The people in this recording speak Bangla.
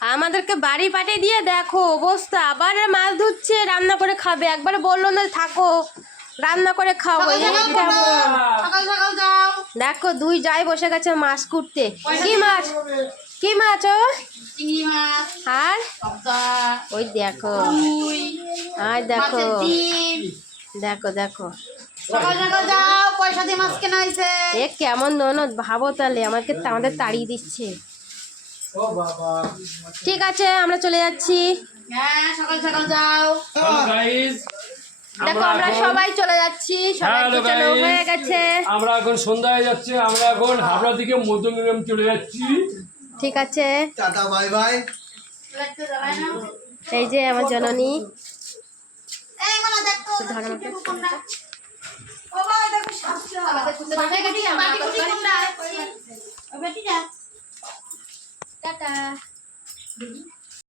আমাদেরকে বাড়ি পাঠিয়ে দিয়ে দেখো অবস্থা, আবার মাছ ধুচ্ছে, রান্না করে খাবে। একবারে বললো না থাকো রান্না করে খাও। দেখো দুই যাই বসে গেছে মাছ কুটতে। কি মাছ? কি মাছ? ও আর ওই দেখো, আর দেখো দেখো দেখো এ কেমন ননদ ভাবো তাহলে, আমাদের তাড়িয়ে দিচ্ছে। ঠিক আছে আমরা চলে যাচ্ছি। দেখো আমরা সবাই চলে যাচ্ছি, সবাই চলে হয়ে গেছে। আমরা এখন সন্ধ্যা হয়ে যাচ্ছে, আমরা এখন হাবড়া দিকে মধ্যমগ্রাম চলে যাচ্ছি। ঠিক আছে টাটা বাই বাই। এই যে আমার জননী। টাটা।